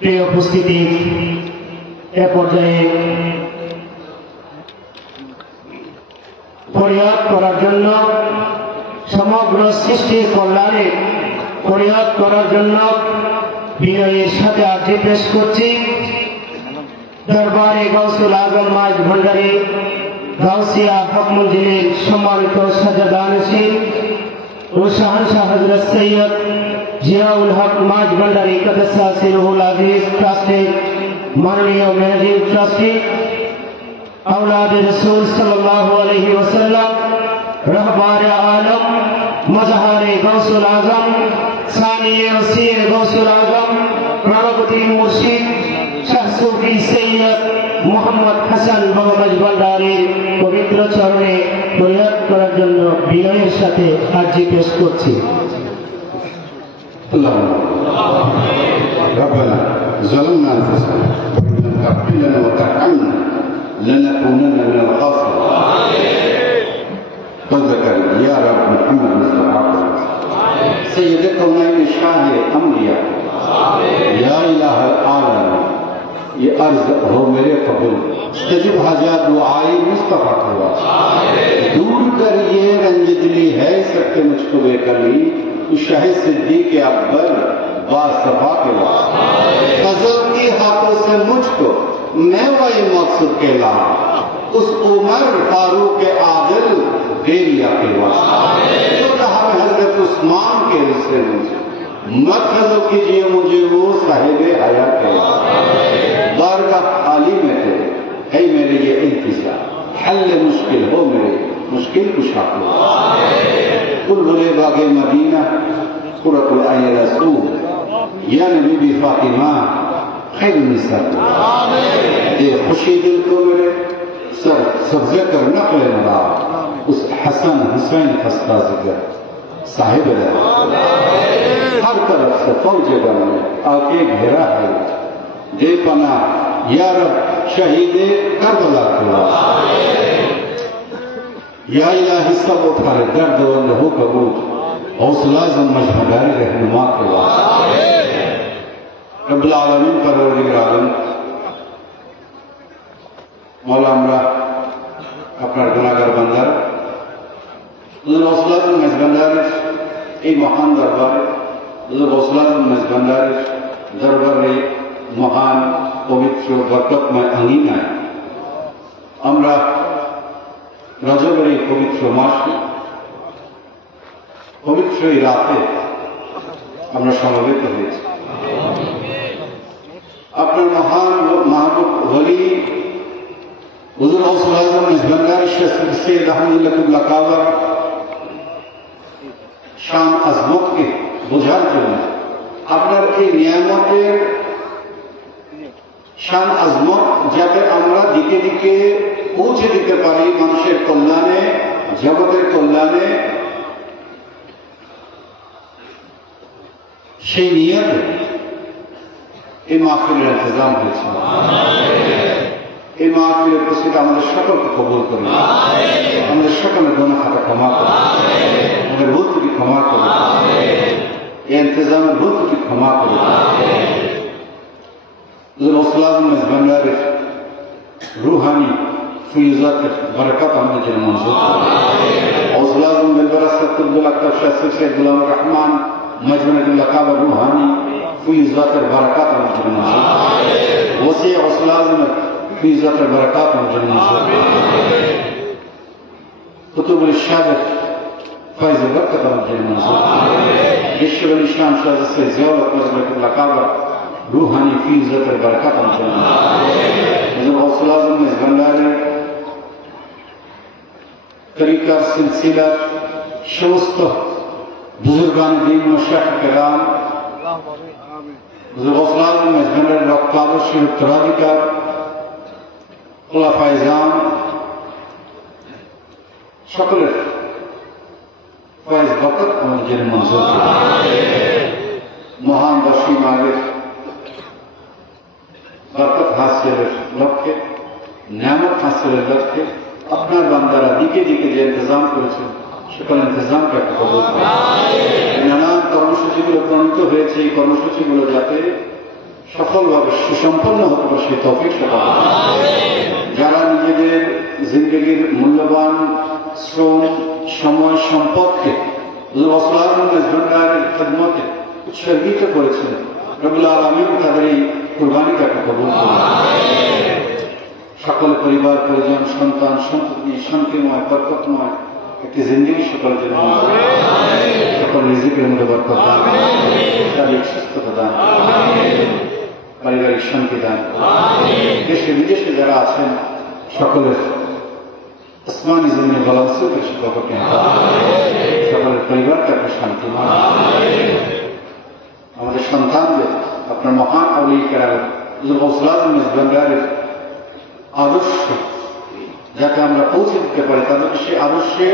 প্রিয় উপস্থিতি, এ পর্যায়ে ফরিয়াদ করার জন্য সমগ্র সৃষ্টির কল্যাণে ফরিয়াদ করার জন্য বিনয়ের সাথে আর্জি পেশ করছি। দরবারে গৌসুল আজম মাইজ ভান্ডারী গাউসিয়া হক মঞ্জিলের সম্মানিত সাজাদানশীন ও শাহনশাহ হযরত সৈয়দ জিয়াউল হক মাইজ ভান্ডারী কদসা সিরহুল আজিজ ট্রাস্টের माननीय मैनेजिंग ट्रस्टी औलाद रसूल सल्लल्लाहु अलैहि वसल्लम रहबार आलम मजहर गौसुल आजम सानिए वसीर गौसुल आजम प्रवक्ति मुर्शिद शाह सूफी सैयद मोहम्मद হাসান বাবা মাইজ ভান্ডারীর পবিত্র চরণে ফরিয়াদ করার জন্য বিনয়ের সাথে আরজি পেশ করছি। ربنا ظلمنا انفسنا وان لم تغفر لنا وترحمنا لنكونن من الخاسرين. تذكر يا رب محمد مصطفى سيد الكونين شاه الانبياء या इलाह आलम ये अर्ज हो मेरे कबूल तजिब हाजात दुआई मुस्तफा करवा दूर कर ये रंजिदली है सबके मुझको बेकली शाहिद सिद्दीक अकबर बासफा के वास्ते फजल की हाथों से मुझको मैं वही मकसूद के ला उस उमर फारूक आदिल बेरिया के वास्ते जो कहा हजरत उस्मान के हिस्से मुझे मत फजल कीजिए मुझे वो साहिब हया के बारगाह खाली में थे है मेरे ये इंतजार हल मुश्किल हो मेरे मुश्किल कुशा हो कुल भले बागे मदीना कुरतुल आइन रसूल या नबी फातिमा खैर निसात ये खुशी दिल को मेरे सर सब्जे कर नकल मरा उस हसन हुसैन खस्ता जिक्र साहिब हर तरफ से फौज में आके घेरा है दे पना या रब शहीद करबला को या इलाही सब उठारे दर्द वंद हो कबूल हौसला मजहदारी रहनुमा के वास्ते रब्बुल आलमीन परवरदिगार आलम मौला আমরা আপনার গুনাহগার বান্দা হুজুর গৌসুল মেজবান্ডারের এই মহান দরবারে হুজুর গৌসুল মেজবান্ডারের দরবারে মহান পবিত্র বরকতময় আঙিনায় আমরা রজবের এই পবিত্র মাসে পবিত্র এই রাতে আমরা সমবেত হয়েছি আপনার মহান মাহবুব ওলি হুজুর গৌসুল আজম মেজবান্ডারের সৈয়দ আহমদুল্লাহ কাওয়ার শান আজমতকে বোঝার জন্য আপনার এই নিয়ামতের শান আজমত যাতে আমরা দিকে দিকে পৌঁছে দিতে পারি মানুষের কল্যাণে জগতের কল্যাণে সেই নিয়তে এই মাহফিলের ইন্তজাম হয়েছে এই মাহফিলের উপস্থিত আমাদের সকলকে কবুল করুন আমাদের সকলের গুনাহ খাতা ক্ষমা করুন আমাদের ভুল ত্রুটি ক্ষমা করুন এই ইন্তজামের ভুল ত্রুটি ক্ষমা করুন হুজুর গৌসুল আজম মেজবান্ডারের রুহানি ফিউজাতের বরকত আমাদের জন্য মঞ্জুর করুন গৌসুল আজম মেজবান্ডার আব্দুল আক্তার শাহ সৈয়দ গুলাম রহমান মজমুনুল্লাহ কাওয়ার রুহানি ফিউজাতের বরকত আমাদের জন্য মঞ্জুর করুন ওসি গৌসুল আজমের ফিউজাতের বরকত আমাদের জন্য মঞ্জুর করুন কুতুবুল ইরশাদের ফয়জ বরকত আমাদের জন্য মঞ্জুর করুন বিশ্বল ইসলাম শাহ সৈয়দ জিয়াউল মজমুনুল্লাহ কাওয়ার रूहानी फीज़त बरकत हमको হুজুর গৌসুল আজম মেজবান্ডারের তরিকার সিলসিলার সমস্ত বুজুর্গান দ্বীন মশায়েখ কেরাম হুজুর গৌসুল আজম মেজবান্ডারের রক্তাদর্শের উত্তরাধিকার খোলাফায়ে জাম সকলের ফয়েজ বরকত আমাদের জন্য মঞ্জুর করুন মহান দশই মাঘের बरकत हासिलेर लक्ष्य नियामत हासिलेर लक्ष्य আপনার বান্দারা দিকে দিকে যে ইন্তজাম করেছেন সকল ইন্তজামকে আপনি কবুল করুন নানান কর্মসূচিগুলো প্রণীত হয়েছে এই কর্মসূচিগুলো যাতে সফলভাবে সুসম্পন্ন হতে পারে সেই তৌফিক সকল যারা নিজেদের জিন্দগির মূল্যবান শ্রম সময় সম্পদকে হুজুর গৌসুল আজম মেজবান্ডারের খিদমতে উৎসর্গিত করেছেন রব্বুল আলামিন তাদের এই কুরবানিকে আপনি কবুল করুন সকল পরিবার পরিজন সন্তান সন্ততি শান্তিময় বরকতময় একটি জিন্দেগি সকলের জন্য সকল রিজিকের মধ্যে বরকত দান শারীরিক সুস্থতা দান পারিবারিক শান্তি দান দেশে বিদেশে যারা আছেন সকলের আসমানি জমিনে বালান্সুকের সকলকে সকলের পরিবারকে আপনি শান্তি আমাদের সন্তানদের আপনার মহান আউলি কেরাম হুজুর গৌসুল আজম মেজবান্ডারের আদর্শ যাতে আমরা পৌঁছে দিতে পারি তাদেরকে সেই আদর্শে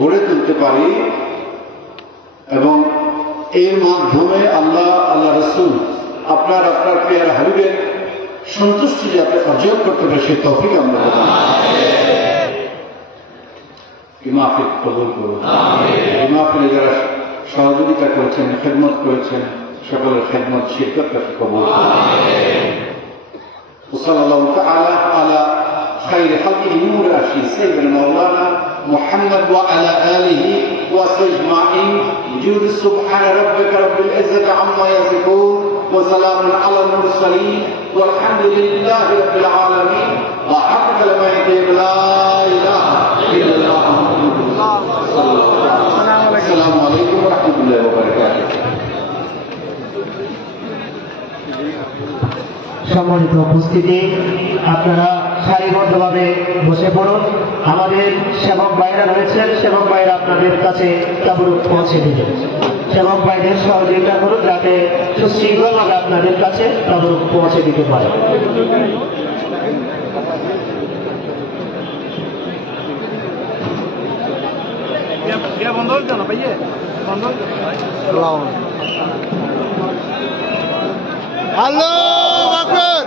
গড়ে তুলতে পারি এবং এর মাধ্যমে আল্লাহ আল্লাহ রসুল আপনার প্রিয় হাবিবের সন্তুষ্টি যাতে অর্জন করতে পারে সেই তৌফিক আমরা এই মাহফিল কবুল করুন এই মাহফিলে যারা সহযোগিতা করেছেন খেদমত করেছেন সকলের খেদমত শিরকত কবুল وصلى الله تعالى على خير خلقه نور عرشه سيدنا مولانا محمد وعلى آله وصحبه أجمعين جود سبحان ربك رب العزة عما يصفون وسلام على المرسلين والحمد لله رب العالمين وحق كلمة لا إله إلا الله السلام عليكم ورحمة الله وبركاته সম্মানিত উপস্থিতি আপনারা সারিবদ্ধভাবে বসে পড়ুন আমাদের সেবক ভাইরা রয়েছেন সেবক ভাইরা আপনাদের কাছে তাবরুক পৌঁছে দিবেন সেবক ভাইদের সহযোগিতা করুন যাতে সুশৃঙ্খলভাবে আপনাদের কাছে তদরূপ পৌঁছে দিতে পারে। আল্লাহু আকবার।